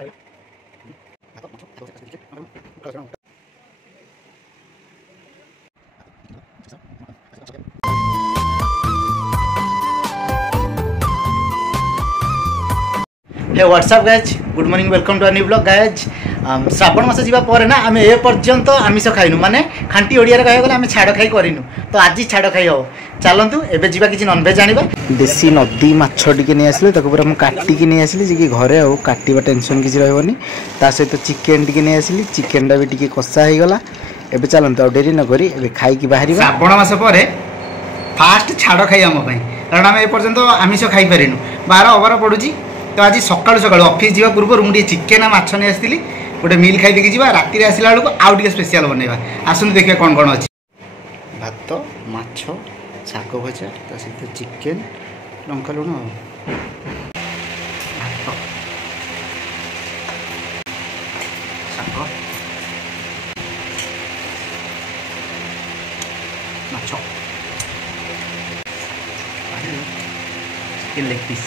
Hey what's up guys good morning welcome to a new blog guys Shravan मास जीवा पर ना आम ए पर्यंत आमिष खाइनु माने खांटी ओडिया कह गले आम छाड़ खाई करूँ तो आज छाड़ खाई हम चलतु एवं जा कि नॉनवेज आनिबा देसी नदी माछ टिके नहीं आसले पूरा मुझे काटिकी नहीं आसली जी घरे आउ काटिबा टेंशन किसी रहबनी ता सहित चिकेन टिके नहीं आसली चिकेनटा भी टिके कषा हो गला एबे चलतु आ डेरी न करी एबे खाई की बाहरी श्रावण मास पर फास्ट छाड़ खाई आम कारण आम ए पर्यंत आमिष खाई पारिनु 12 ओवर पड़ुची तो आज सकाल सकाल ऑफिस जावा पूर्व मुझे चिकेन माछ नहीं आसती गोटे मिल खाई देखी जा राति आसला बेलू आउ टे स्पेशल बनवा आसतु देखिए कौन कौन अच्छी भात माछ शाग भजा ता सहित चिकेन लंका लुण शाग माछ चिकेन लेग पीस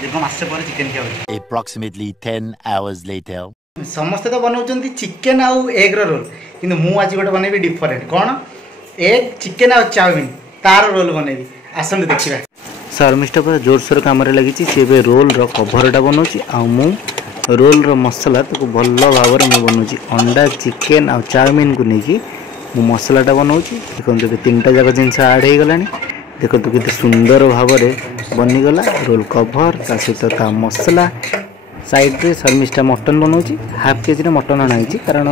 देखो मासे पर चिकेन क्या होची approximately 10 hours later समस्त तो बनाउचंती चिकेन आउ एग रोल किंतु मु आज गोटे बनेबी डिफरेंट कोन एग चिकेन आउ चाउमीन तार रोल बनेबी आसन देखिबा शर्मिष्ठा पर जोर सोर काम रे लागिची से बे रोल रो कवरटा बनौची आ मु रोल रो मसाला तो भल्लो भाव रे मु बनौची अंडा चिकेन आउ चाउमीन को नेकी मु मसालाटा बनौची देखो तो तीनटा जाक जिंस ऐड हे गलानी देखो तो कितने सुंदर भाव में बनीगला रोल कभर ता सहित ता मसला साइड रे शर्मिष्ठा मटन बनाऊँगी हाफ केजी मटन अणाई कारण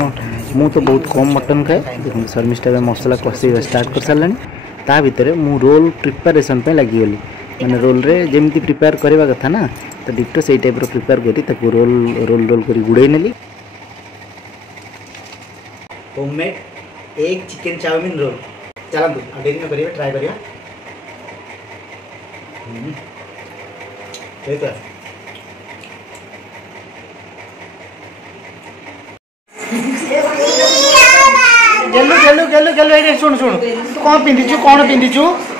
मु तो बहुत कम मटन खाए देखो शर्मिष्ठा मसला कषे स्टार्ट कर सारे ता भितर मु रोल प्रिपारेसन लगिगली मैंने रोल रे जमी प्रिपेयर करवा कथा ना तो डिटो से टाइप प्रिपेयर करी रोल रोल रोल कर गुड़े नेली homemade egg chicken chowmein roll चलतु डेरी न करिए ट्राई करिए गेलु गेलु गेलु गेलु ए सुन सुन तू कौन पिंधिचु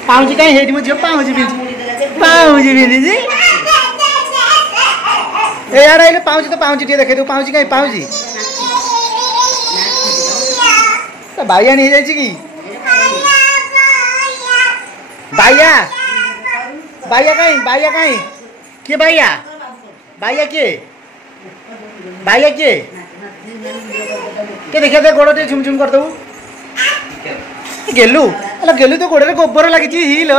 पाउजी काई हेडी मो झियो पाउजी पिंधि ए यार आइले पाउजी टे देखे दो पाउजी काई पाउजी तो बाया नहीं जाई छी की बाया बाया कहीं के बाया के देखा दे गोड़ झुम झुम कर गेलु गेलु तो गोड़े गोबर लगी हिल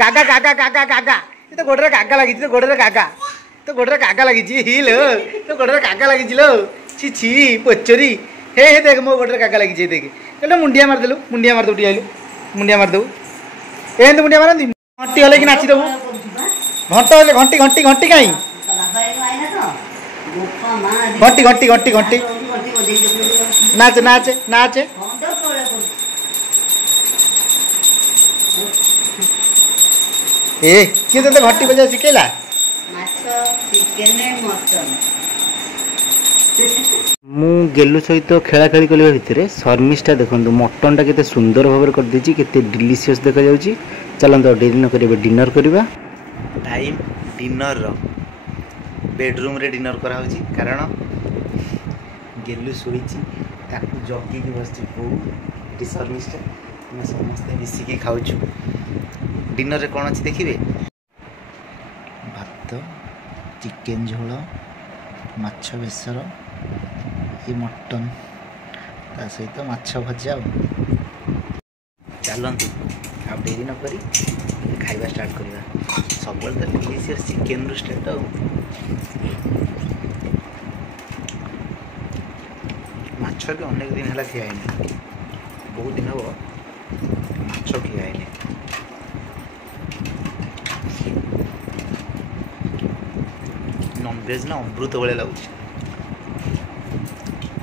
गागा गागा गागा गागा तो गोड़े गागा लगी तो गोड़े गागा लगी हिल तो गोड़े गागा लगी लो छी छी पोचरी हे देख मो गोड़े गागा लगी देख कहले मुंडिया मारदेलु मुंडिया मारदे उठी आइलु मुंडिया मारदेउ एंत मुंडिया मारंदी घंटी हले कि नाची देबू घंटा हले घंटी घंटी घंटी काई घंटी घंटी घंटी घंटी नाच नाच नाच ए किए तो घंटी बजा शिखेला मु गेलु सहित खेला खेली करबा भितरे शर्मिष्ठा देखंतु मटनटा केते सुंदर भाव कर देछि केते डिलीशियस देखा जाउछि चलंतो डेरी न करिबे डिनर करबा टाइम डिनर रो बेडरूम रे डिनर करा होछि कारण गेलु सोइछि ताकू जगी की बसछि बो शर्मिष्ठा मैं समस्त मिसी के खाउछु डिनर रे कोन अछि देखिबे भात चिकेन झोल माछ बेसर ये मटन ता सहित माछ भजा चलतु आ डेरी न करी खाइबा स्टार्ट करवा सब तो डिलीशियस चिकेन रु स्टार्ट माछ भी अनेक दिन है खियानी बहुत दिन हम माछ खियानी नॉनवेज ना अमृत भाई लगुच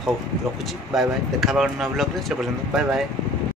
हो रखुची बाय बाय देखा ब्लॉग रे से पर्यंत बाय बाय।